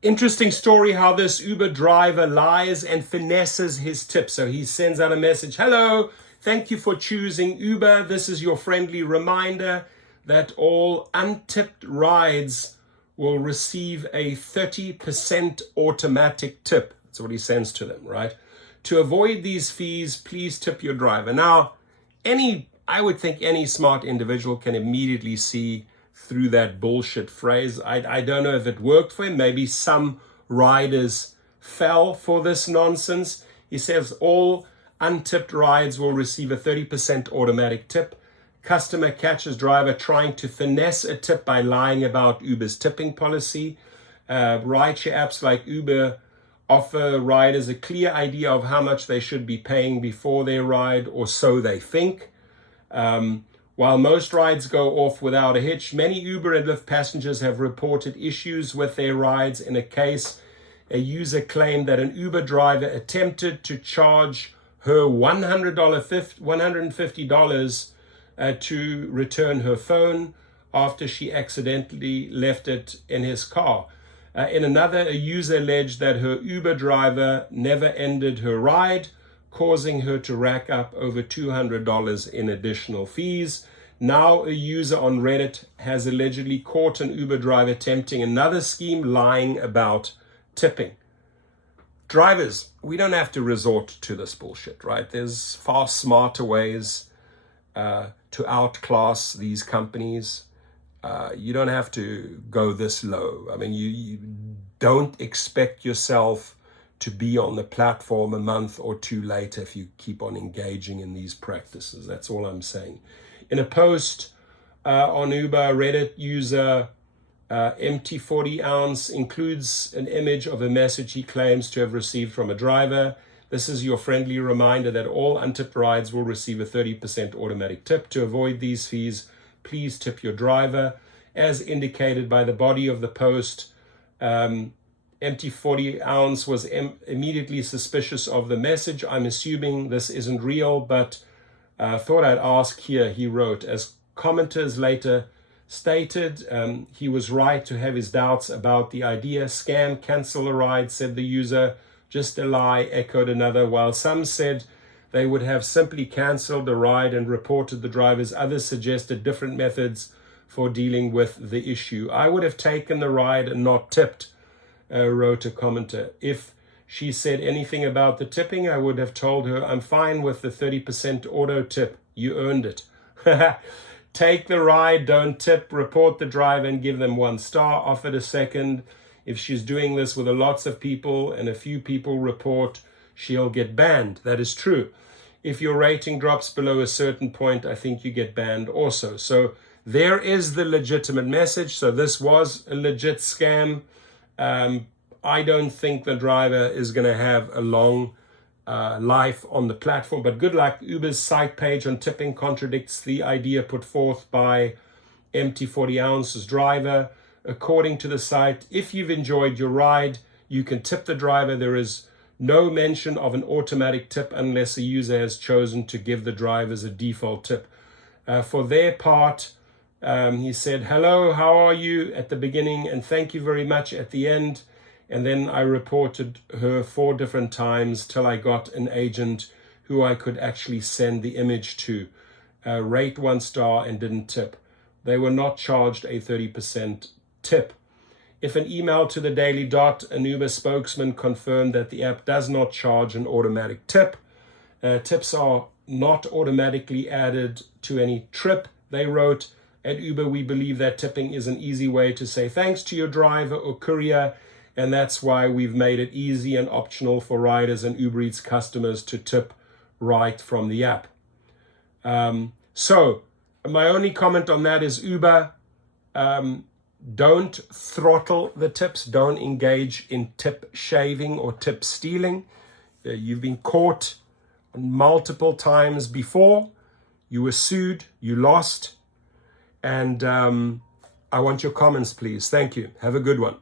Interesting story how this Uber driver lies and finesses his tip. So he sends out a message, hello, thank you for choosing Uber. This is your friendly reminder that all untipped rides will receive a 30% automatic tip. That's what he sends to them, right? To avoid these fees, please tip your driver. Now, I would think any smart individual can immediately see through that bullshit phrase. I don't know if it worked for him. Maybe some riders fell for this nonsense. He says all untipped rides will receive a 30% automatic tip. Customer catches driver trying to finesse a tip by lying about Uber's tipping policy. Rideshare apps like Uber offer riders a clear idea of how much they should be paying before their ride, or so they think. While most rides go off without a hitch, many Uber and Lyft passengers have reported issues with their rides. In a case, a user claimed that an Uber driver attempted to charge her $150 to return her phone after she accidentally left it in his car. In another, a user alleged that her Uber driver never ended her ride, causing her to rack up over $200 in additional fees. Now a user on Reddit has allegedly caught an Uber driver attempting another scheme, lying about tipping. Drivers, we don't have to resort to this bullshit, right? There's far smarter ways to outclass these companies. You don't have to go this low. I mean, you don't expect yourself to be on the platform a month or two later if you keep on engaging in these practices. That's all I'm saying. In a post on Uber, Reddit user empty 40 ounce includes an image of a message he claims to have received from a driver. This is your friendly reminder that all untipped rides will receive a 30% automatic tip. To avoid these fees, please tip your driver. As indicated by the body of the post, empty 40 ounce was immediately suspicious of the message. I'm assuming this isn't real, but thought I'd ask here, he wrote. As commenters later stated, he was right to have his doubts about the idea. Scam, cancel a ride, said the user. Just a lie, echoed another. While some said they would have simply canceled the ride and reported the drivers, others suggested different methods for dealing with the issue. I would have taken the ride and not tipped, wrote a commenter. If she said anything about the tipping, I would have told her, I'm fine with the 30% auto tip. You earned it. Take the ride, don't tip, report the driver and give them 1 star, offered a second. If she's doing this with lots of people and a few people report, she'll get banned. That is true. If your rating drops below a certain point, I think you get banned also. So there is the legitimate message. So this was a legit scam. I don't think the driver is going to have a long life on the platform, but good luck. Uber's site page on tipping contradicts the idea put forth by empty 40 ounces driver. According to the site, if you've enjoyed your ride, you can tip the driver. There is no mention of an automatic tip unless a user has chosen to give the drivers a default tip. For their part, he said, hello, how are you at the beginning, and thank you very much at the end. And then I reported her 4 different times till I got an agent who I could actually send the image to. Rate 1 star and didn't tip. They were not charged a 30% tip. If an email to the Daily Dot, an Uber spokesman confirmed that the app does not charge an automatic tip. Tips are not automatically added to any trip. They wrote, at Uber, we believe that tipping is an easy way to say thanks to your driver or courier, and that's why we've made it easy and optional for riders and Uber Eats customers to tip right from the app. So my only comment on that is Uber, don't throttle the tips. Don't engage in tip shaving or tip stealing. You've been caught multiple times before. You were sued. You lost. And I want your comments, please. Thank you. Have a good one.